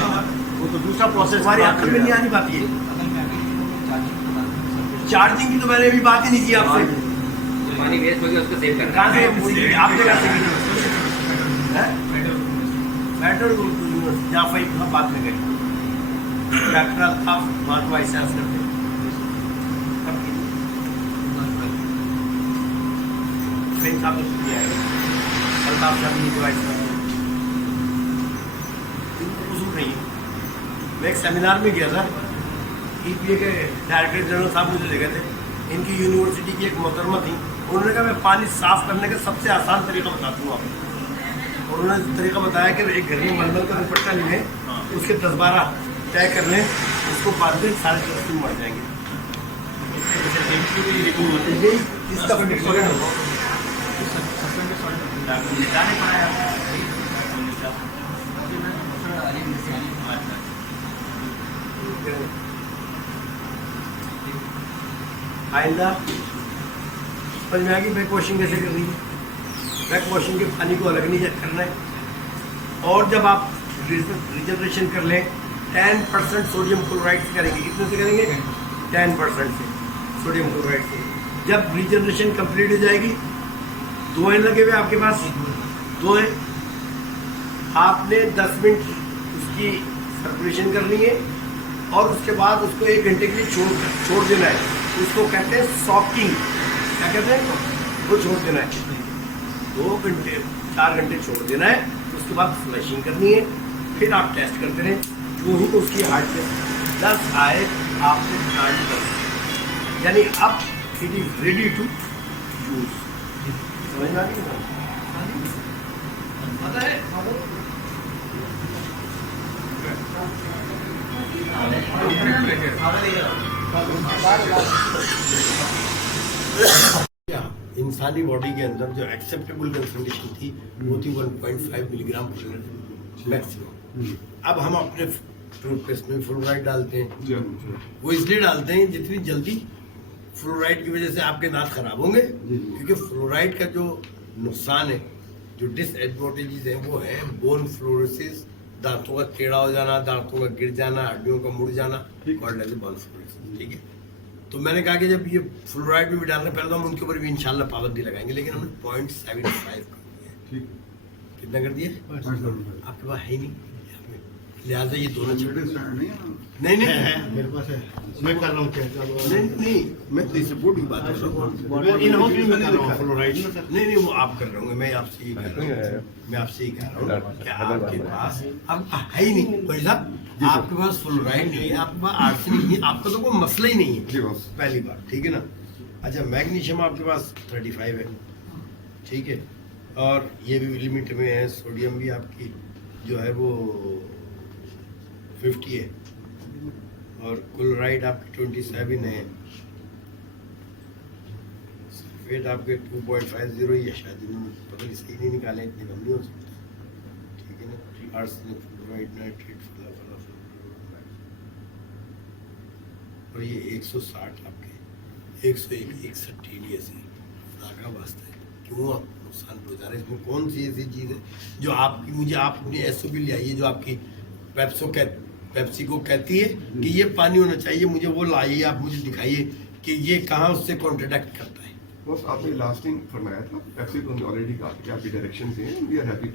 वो तो दूसरा प्रोसेस हमारी अक्ल में नहीं आनी बात ये। चार्जिंग की तो मैंने अभी बात ही नहीं की आपसे। पानी वेस्ट हो गया उसको सेव करना कहाँ से आपने कहा बैटर जहाँ फाइव बात में गए डॉक्टर था मार्को ऐसा करते साहब नहीं आएगा, अल्ताफ साहब नहीं तो ऐसा कुछ नहीं। मैं एक सेमिनार में गया था, EPA के डायरेक्टर जनरल साहब मुझे ले गए थे, इनकी यूनिवर्सिटी की एक मोहतरमा थी, उन्होंने कहा मैं पानी साफ करने का सबसे आसान तरीका बताता हूँ आपको। और उन्होंने तरीका बताया कि एक घर में मलमल का दुपट्टा लें, उसके 10-12 तय कर लें, उसको बाद में 10.5 मर जाएंगे। इसका आइंदा समझ में आ गई बैक वॉशिंग कैसे करनी है। बैक वॉशिंग के पानी को अलग नहीं करना है। और जब आप रिजनरेशन कर लें 10% सोडियम क्लोराइड से करेंगे। कितने से करेंगे? 10% से सोडियम क्लोराइड से। जब रिजनरेशन कंप्लीट हो जाएगी, 2 हैं लगे हुए आपके पास, 2 हैं, आपने 10 मिनट उसकी सर्कुलेशन करनी है और उसके बाद उसको 1 घंटे के लिए छोड़ देना है। उसको कहते हैं सॉकिंग। क्या कहते हैं? वो छोड़ देना है 2 घंटे 4 घंटे छोड़ देना है। उसके बाद फ्लशिंग करनी है। फिर आप टेस्ट करते रहें, जो ही उसकी हार्ट पे 10 आए आपने स्टार्ट कर, यानी अब it is ready to use. समझ में आ गई? पता है इंसानी बॉडी के अंदर जो एक्सेप्टेबल कंसंट्रेशन थी वो थी 1.5 मिलीग्राम मैक्सिमम। अब हम अपने टूथपेस्ट में फ्लोराइड डालते हैं। वो इसलिए डालते हैं जितनी जल्दी फ्लोराइड की वजह से आपके दांत खराब होंगे, क्योंकि फ्लोराइड का जो नुकसान है, जो डिसएडवांटेजेस हैं, वो है बोन फ्लोरोसिस, दांतों का टेढ़ा हो जाना, दांतों का गिर जाना, हड्डियों का मुड़ जाना, कॉल्ड एज बोन फ्लोरोसिस। ठीक है, तो मैंने कहा कि जब ये फ्लोराइड भी डालने पहले तो हम उनके ऊपर भी इंशाल्लाह पाबंदी लगाएंगे, लेकिन हमने 0.75 कर दिया। कितना कर दिया? आपके पास है ही नहीं, लिहाजा ये दोनों नहीं मेरे पास है, मैं कर रहा हूँ। नहीं, मैं तो इसे बोर्ड की बात कर रहा हूँ। इन हाउस में मैंने देखा फ्लोराइड। नहीं, वो आप कर रहे होंगे, मैं आपसे ये कह रहा हूँ, मैं आपसे ये कह रहा हूँ कि आपके पास अब है ही नहीं भाई साहब, आपके पास फ्लोराइड नहीं है, आपके पास आर्सेनिक नहीं है, आपका तो कोई मसला ही नहीं है, पहली बात। ठीक है ना? अच्छा, मैग्नीशियम आपके पास 35 है, ठीक है, और ये भी लिमिट में है। सोडियम भी आपकी जो है वो 50 है, और क्लोराइड आपकी 27 है, सल्फेट आपके 2.50 ही है, शायद इन्होंने पता नहीं सही नहीं निकाले, इतने कम नहीं हो सकते। ठीक है ना? आर्सेनिक, फ्लोराइड, नाइट्रेट, और ये 160 आपके 101 61 TDS है। नाका वास्ता है, क्यों आप नुकसान पहुँचा रहे हैं? इसमें कौन सी ऐसी चीज़ है जो आपकी, मुझे आप अपनी SOP ले आइए जो आपकी पेप्सी को कहती है कि ये पानी होना चाहिए, मुझे वो लाइए, आप मुझे दिखाइए कि ये कहाँ उससे कॉन्ट्रैक्ट करता है। बस आपने लास्टिंग फरमाया था, एफसी तो ऑलरेडी कहा कि आपकी डायरेक्शन से we are happy to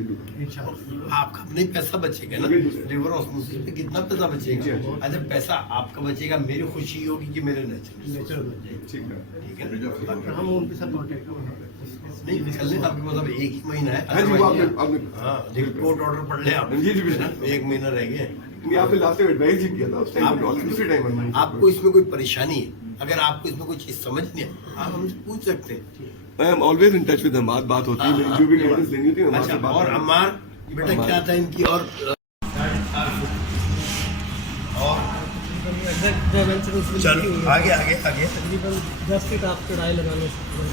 do that. आपका नहीं पैसा बचेगा ना, रिवर ऑस्मोसिस पे कितना पैसा बचेगा? अच्छा, पैसा आपका बचेगा, मेरी खुशी होगी कि मेरे नेचुरल बच जाएगा। ठीक है, हम उनके साथ कॉन्टेक्ट नहीं निकलने का आपके पास अब 1 ही महीना है। हाँ जी, वो आपने हाँ, लेकिन कोर्ट ऑर्डर पढ़ ले आप। जी जी, 1 महीना रह गया। नहीं, आपने लास्ट टाइम एडवाइस ही किया था उस टाइम, दूसरे टाइम आपको इसमें कोई परेशानी है, अगर आपको इसमें कोई चीज समझ नहीं है, आप हमसे पूछ सकते हैं। I am always in touch with Hamad, बात होती है मेरी, जो भी गाइडेंस लेनी होती है हमारे अच्छा, से बात और होती है। अम्मार बेटा क्या था इनकी? और चलो आगे आगे आगे, तकरीबन 10 फीट आप चौड़ाई लगाने सकते हैं,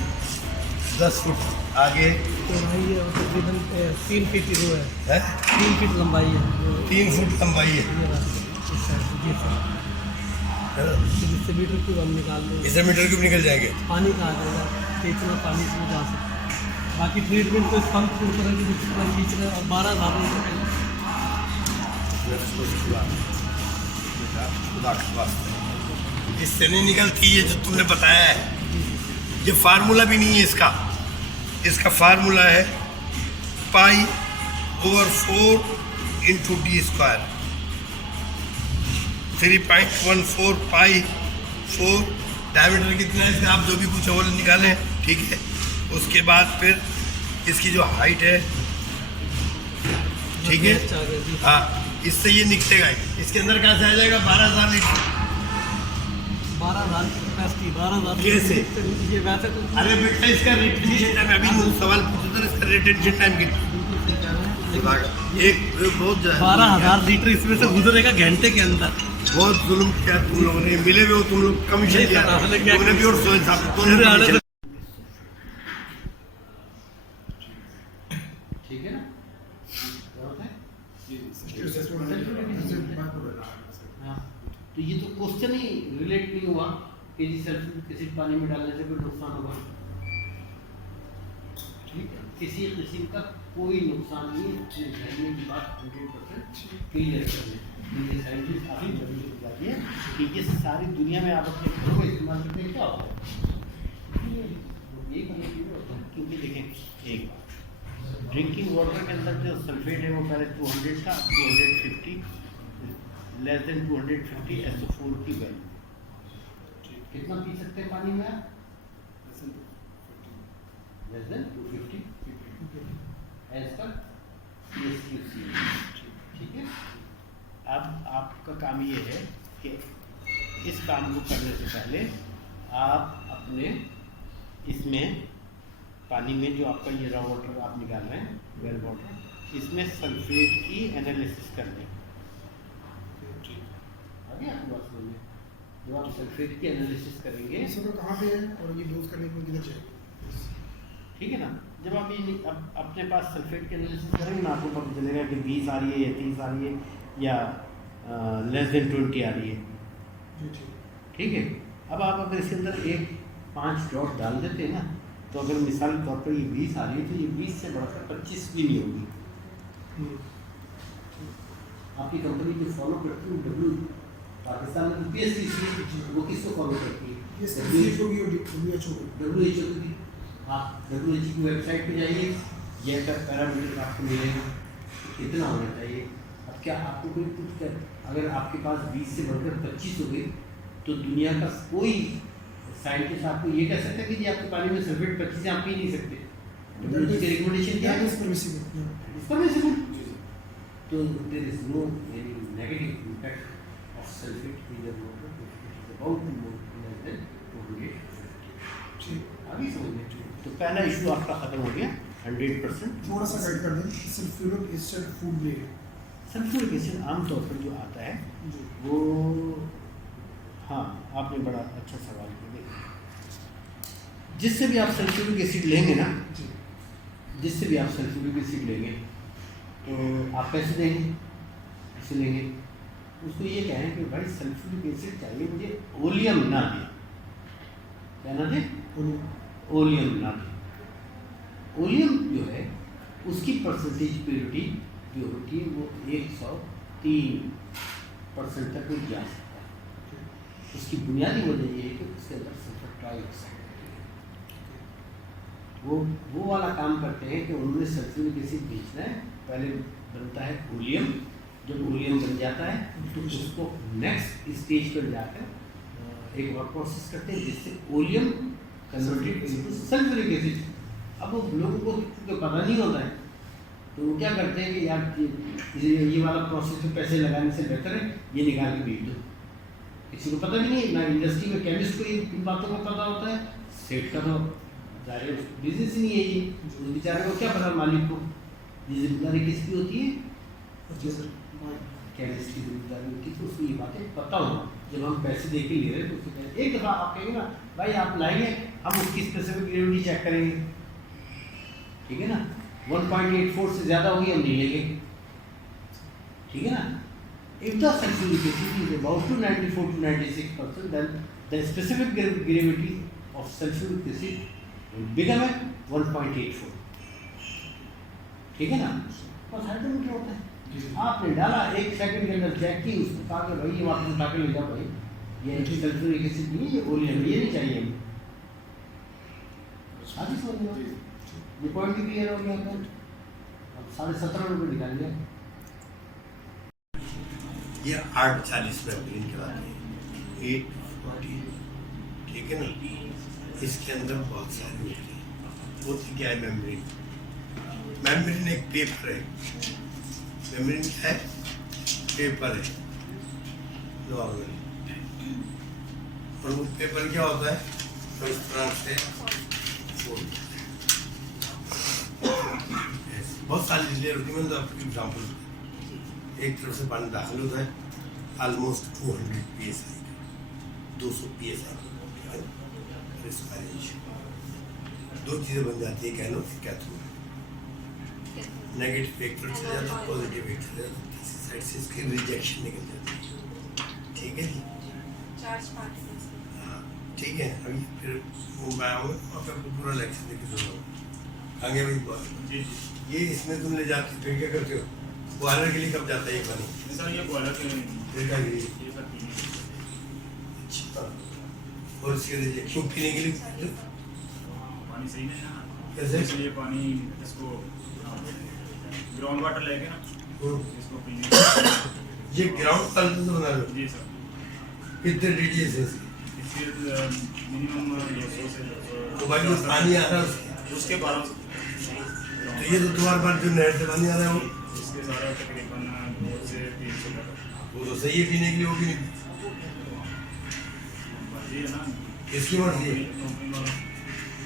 10 फुट आगे चौड़ाई है और तकरीबन 3 फीट की वो है, है, 3 फीट लंबाई है, 3 फुट लंबाई है। ये रहा, इस साइड से, जी सर। जिससे मीटर क्यूब हम निकाल लें, इससे मीटर क्यूब निकल जाएंगे। पानी का आ जाएगा कि इतना पानी इसमें जा सकता है। बाकी ट्रीटमेंट तो इस पंप के ऊपर है कि जितना खींच रहे हैं, और 12,000 इससे नहीं निकलती ये जो तुमने बताया है, ये फार्मूला भी नहीं है इसका। इसका फार्मूला है π/4 × d², 3.14 π/4। डायमीटर कितना है इसका, आप जो भी पूछो वो निकालें, ठीक है। उसके बाद फिर इसकी जो हाइट है, ठीक है, हाँ, इससे ये निकलेगा। इसके अंदर कहाँ से आ जाएगा? 12,000 लीटर। 12,000 की कैपेसिटी, 12,000 कैसे? ये वैसे तो अरे बेटा, इसका रिटेंशन टाइम, अभी मुझे सवाल पूछा था, इसका रिटेंशन टाइम कितना? एक बहुत 12,000 लीटर इसमें से गुजरेगा घंटे के अंदर। बहुत जुल्म किया तुम लोगों ने, मिले हुए हो तुम लोग, कमीशन दिया तुमने भी, और सोच साहब तुमने। ठीक है ना? हाँ, तो ये तो क्वेश्चन ही रिलेट नहीं हुआ कि जी सल्फ्यूरिक एसिड पानी में डालने से कोई नुकसान होगा। ठीक है, किसी किस्म का कोई नुकसान नहीं है। अपने जानने की बात 100% क्लियर कर लें। ये साइंटिस्ट काफ़ी जरूरी हो जाती है कि ये सारी दुनिया में आप अपने घर को इस्तेमाल करते हैं, क्या होता है यही करने के लिए होता है। क्योंकि देखें एक बात, ड्रिंकिंग वाटर के अंदर जो सल्फेट है वो पहले 200 था, 250 लेस देन 250 SO4 की वैल्यू। कितना पी सकते हैं पानी में आप? Less than 250 as per PSQC। ठीक है, अब आपका काम ये है कि इस काम को करने से पहले आप अपने इसमें पानी में जो आपका ये रॉ वाटर आप निकाल रहे हैं, वेल वाटर, इसमें सल्फेट की एनालिसिस कर लें। आगे आपकी बात समझ में, जब आप सल्फेट की एनालिसिस करेंगे कहाँ पे है और ये डोज करने को किधर चाहिए? ठीक है ना, जब आप ये अब अपने पास सल्फेट की एनालिसिस करेंगे ना, आपको पता चलेगा कि 20 आ रही है या 30 आ रही है या लेस देन 20 आ रही है। ठीक है, अब आप अगर इसके अंदर 5 ड्रॉप डाल देते हैं ना, तो अगर मिसाल के तौर पर ये 20 आ रही है तो ये 20 से बढ़कर 25 भी नहीं होगी। आपकी कंपनी जो फॉलो करती है डब्ल्यू, पाकिस्तान में PSC वो किसको फॉलो करती है? WHO की। आप WHO की वेबसाइट पे जाइए, ये पैरामीटर आपको मिलेगा कितना होना चाहिए। अब क्या आपको कोई कुछ कर, अगर आपके पास 20 से बढ़कर 25 हो गई तो दुनिया का कोई साइंटिस्ट आपको ये कह सकता है कि जी आपके पानी में सल्फेट 25 से आप पी नहीं सकते। WHO की रिकमेंडेशन क्या है? परमिसिबल। तो there is no any negative impact of sulphate in the water if it is about more than 250। आगे समझ, तो पहला इशू आपका खत्म हो गया 100%। थोड़ा सा गाइड कर दें, sulphuric acid food grade. Sulphuric acid आमतौर पर जो आता है वो, हाँ आपने बड़ा अच्छा सवाल किया। जिससे भी आप सल्फ्यूरिक एसिड लेंगे ना, जिससे भी आप सल्फ्यूरिक एसिड लेंगे तो आप कैसे देंगे? ऐसे लेंगे, उसको ये कहें कि भाई सल्फ्यूरिक एसिड चाहिए मुझे, ओलियम ना दे। क्या ना दे? ओलियम ना दे। ओलियम जो है उसकी परसेंटेज प्योरिटी जो होती है वो 103% तक भी जा सकता है। उसकी बुनियादी वजह ये है कि उसके अंदर सल्फर ट्राइऑक्साइड होती है। वो वाला काम करते हैं कि उन्होंने सल्फ्यूरिक एसिड बेचना है। पहले बनता है ओलियम, जब ओलियम बन जाता है तो उसको नेक्स्ट स्टेज पर जाकर एक और प्रोसेस करते हैं जिससे oleum converted into sulphuric acid. अब वो लोगों को क्योंकि पता नहीं होता है तो वो क्या करते हैं कि यार ये वाला प्रोसेस में पैसे लगाने से बेहतर है ये निकाल के बेच दो। किसी को पता भी नहीं है, ना इंडस्ट्री में केमिस्ट को इन बातों का पता होता है, सेठ का तो जाहिर बिजनेस ही नहीं है ये, उस बेचारे को क्या पता मालिक को। ये जिम्मेदारी किसकी होती है? केमिस्ट की जिम्मेदारी होती है। तो उसको ये बातें पता हो जब हम पैसे दे के ले रहे हैं तो उससे एक दफ़ा आप कहेंगे ना भाई आप लाएंगे हम उसकी स्पेसिफिक ग्रेविटी चेक करेंगे, ठीक है ना, 1.84 से ज़्यादा होगी हम नहीं लेंगे, ठीक है ना। If the sulfuric acid is about to 94 to 96%, then the specific gravity of sulfuric acid will become at 1.84, ठीक है ना। बस हाइड्रोमीटर होता है, आपने डाला 1 सेकंड के अंदर चेक की, उसको कहा कि भाई ये वापस उठा के ले जाओ भाई, ये सल्फ्यूरिक एसिड नहीं है, ये ओलियम, ये नहीं चाहिए हमें। शादी समझ लो, ये पॉइंट भी क्लियर हो गया। अब 17.5 रुपये निकाल लिया। ये 840 मेम्ब्रेन कहलाते हैं, 840, ठीक है ना। इसके अंदर बहुत सारी होती है। होती क्या है मेम्ब्रेन? मेम्ब्रेन एक पेपर है। मेम्ब्रेन क्या है? पेपर है नॉर्मल। और वो पेपर क्या होता है? तो इस तरह से बहुत सारी चीजें होती है। मतलब आपको एग्जाम्पल, एक तरफ से पानी दाखिल होता है ऑलमोस्ट 200 PSI, 200 PSI दो चीज़ें बन जाती है, कैनोड कैथोड। नेगेटिव एक तरफ चले जाता है, पॉजिटिव एक चले जाता है, तीसरी साइड से इसकी रिजेक्शन निकल जाती है, ठीक है जी। हाँ ठीक है। अभी फिर मैं आऊँगा और आपको पूरा लेक्चर देके सुनाऊँ आगे। भी बहुत ये इसमें तुम ले जाते हो, फिर क्या करते हो? बॉयलर के लिए कब जाता है ये पानी? सर ये बॉयलर के लिए फिर क्या करिए? अच्छा, और इसके लिए क्यों पीने के लिए पानी सही नहीं है ना, कैसे? इसलिए पानी इसको ग्राउंड वाटर लेके ना इसको पीने। ये ग्राउंड वाटर से बना लो जी सर। कितने रेडियस है इसकी? इसके मिनिमम 200 से तो भाई वो पानी आ रहा है उसके 12 तो ये तो तुम्हारे पास जो नहर से पानी आ रहा है वो इसके सारा तकरीबन 2 से 300 तक वो तो सही है पीने के लिए, वो भी नहीं मर्जी है ना। इसकी मर्जी है।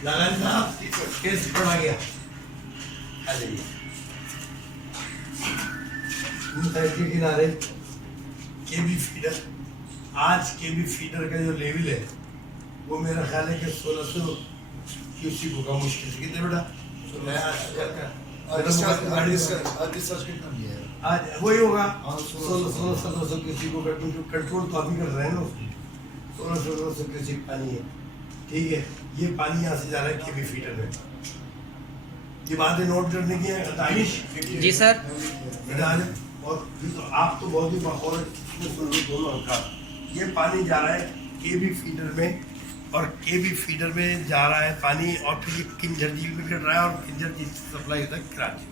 लालन साहब केस पड़ा गया आ जाइए। के किनारे केबी फीडर, आज केबी फीडर का जो लेवल है वो मेरा ख्याल है कि 1600 क्यूसी को कम मुश्किल से। कितने बेटा? आज वही होगा 1600 किसी को कंट्रोल तो अभी कर रहे हैं ना, 1600 किसी पानी है, ठीक है। ये पानी यहाँ से जा रहा है केबी फीडर में। ये बातें नोट करने की है दानिश जी सर। और तो आप तो बहुत ही बखौर दोनों का। ये पानी जा रहा है केबी फीडर में, और केबी फीडर में जा रहा है पानी, और फिर ये किंजर झील में गिर रहा है, और किंजर झील से सप्लाई होता है कराची,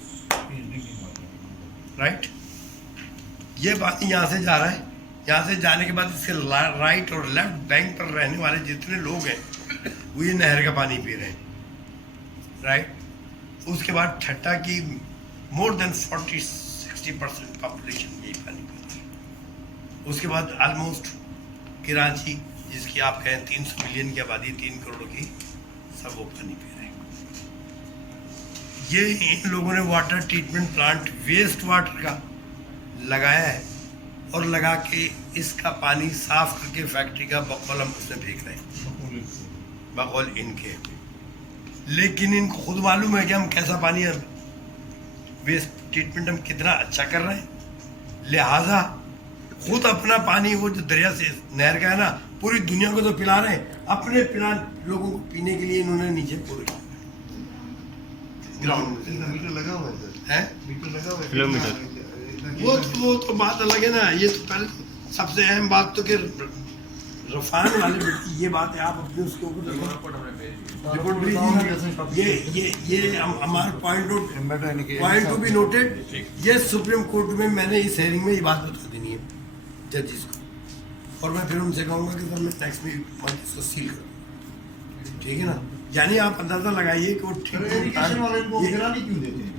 राइट। ये पानी यहाँ से जा रहा है, यहाँ से जाने के बाद इसके राइट और लेफ्ट बैंक पर रहने वाले जितने लोग हैं वो ये नहर का पानी पी रहे हैं, राइट। उसके बाद ठट्टा की मोर देन 40-60% पॉपुलेशन यही पानी पी रही है। उसके बाद ऑलमोस्ट कराची, जिसकी आप कहें 300 मिलियन की आबादी, 3 करोड़ की, सब वो पानी पी रहे हैं। ये इन लोगों ने water treatment plant waste water का लगाया है, और लगा के इसका पानी साफ करके फैक्ट्री का बकौल हम उसमें फेंक रहे हैं, बकौल इनके। लेकिन इनको खुद मालूम है कि हम कैसा पानी है, वेस्ट ट्रीटमेंट हम कितना अच्छा कर रहे हैं, लिहाजा खुद अपना पानी वो जो दरिया से नहर का है ना, पूरी दुनिया को तो पिला रहे हैं, अपने पिला लोगों को पीने के लिए इन्होंने नीचे पूरे ग्राउंड मीटर लगा हुआ है, मीटर लगा हुआ है किलोमीटर। वो तो बात अलग है ना। ये तो पहले सबसे अहम बात तो कि रफान वाले बेटी ये बात है, आप अपने उसके ऊपर रिपोर्ट भेज दीजिए। ये हमारा पॉइंट टू बी नोटेड। ये सुप्रीम कोर्ट में मैंने इस हेयरिंग में ये बात बता देनी है जजेस को, और मैं फिर उनसे कहूँगा कि सर मैं नेक्स्ट वीक इसको सील करूँ, ठीक है ना। यानी आप अंदाजा लगाइए कि वो इरिगेशन वाले को गिरानी क्यों देते हैं?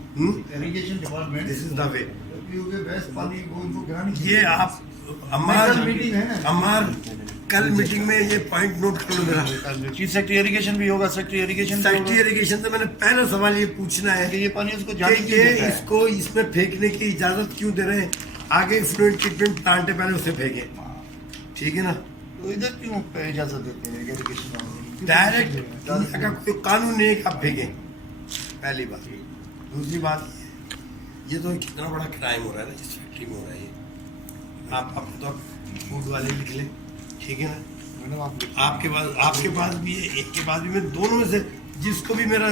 Irrigation department this is the way. क्योंकि बेस्ट पानी को उनको गिरानी ये आप मीटिंग है ना। हमार कल मीटिंग में ये पॉइंट नोट कर लो मेरा। चीफ सेक्रेटरी इरिगेशन भी होगा, सेक्रेटरी इरिगेशन सेक्रेटरी इरिगेशन से मैंने पहला सवाल ये पूछना है कि ये पानी उसको कि जाने क्यों ये देता है? इसको इसमें फेंकने की इजाजत क्यों दे रहे हैं? आगे फ्लूइड ट्रीटमेंट प्लांट है, पहले उसे फेंके, ठीक है ना। तो इधर क्यों इजाजत देते हैं इरिगेशन वाले? डायरेक्ट दुनिया का कोई कानून नहीं है कि आप फेंकें, पहली बात। दूसरी बात ये तो कितना बड़ा क्राइम हो रहा है ना इस फैक्ट्री में हो रहा है। ये आप तो फूड वाले लिख लें, ठीक है ना। आपके पास भी है, एक के पास भी, मैं दोनों में से जिसको भी मेरा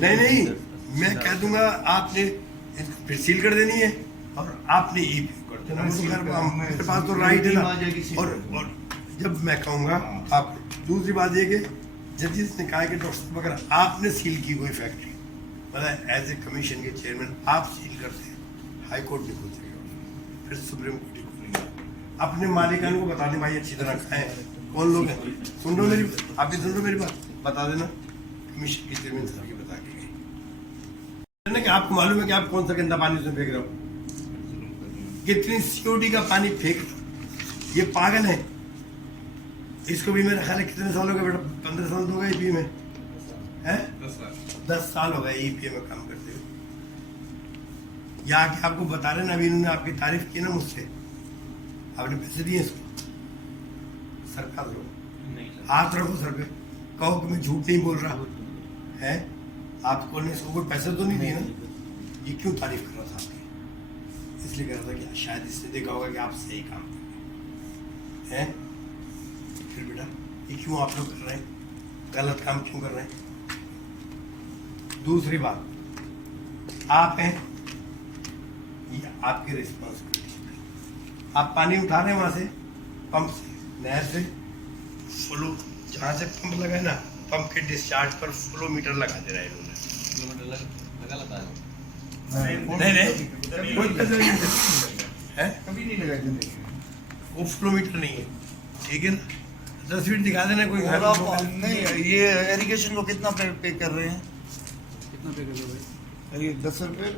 नहीं मैं कह दूंगा आपने इसको फिर सील कर देनी है और आपने ई कर देना। मेरे पास तो राइट है ना। और जब मैं कहूँगा आप, दूसरी बात ये कि जजेस ने कहा कि डॉक्टर साहब अगर आपने सील की कोई फैक्ट्री, मतलब एज ए कमीशन के चेयरमैन आप सील करते हैं, हाई कोर्ट नहीं खोल सकेगा, फिर सुप्रीम कोर्ट ही खोलेंगे। अपने मालिकान को बता दें भाई अच्छी तरह खाएं, कौन लोग हैं, सुन लो मेरी, आप भी सुन लो मेरी बात, बता देना कमीशन के चेयरमैन साहब ये बता के गए कि आपको मालूम है कि आप कौन सा गंदा पानी उसमें फेंक रहे हो, कितनी सीओडी का पानी फेंक रहे हो, ये पागल है। इसको भी मेरा ख्याल है कितने साल हो गए बेटा, 15 साल तो हो गए ईपीए में, है 10 साल हो गए ईपीए में काम करते हुए। या आके आपको बता रहे ना, अभी इन्होंने आपकी तारीफ की ना मुझसे, आपने पैसे दिए इसको, सरकार लो, हाथ रखो सर पे, कहो कि मैं झूठ नहीं बोल रहा है। आपको ने इसको कोई पैसे तो नहीं दिए ना, ये क्यों तारीफ कर रहा था आपकी? इसलिए कह रहा था कि शायद इसने देखा होगा कि आप सही काम कर रहे हैं। फिर बेटा ये क्यों आप लोग कर रहे हैं, गलत काम क्यों कर रहे हैं? दूसरी बात, आप हैं, ये आपकी रिस्पॉन्सिबिलिटी। आप पानी उठा रहे हैं वहां से, पंप से, नहर से, फ्लो जहाँ से पंप लगा है ना, पंप के डिस्चार्ज पर फ्लो मीटर लगा दे रहा है इन्होंने। नहीं कोई पैसा नहीं है, कभी नहीं लगाए जिंदगी में। वो फ्लो मीटर नहीं है, ठीक है ना। 10 फीट दिखा देना कोई घर नहीं, ये इरिगेशन को कितना पे कर रहे हैं? कितना पे कर रहे हो भाई? 10 रुपये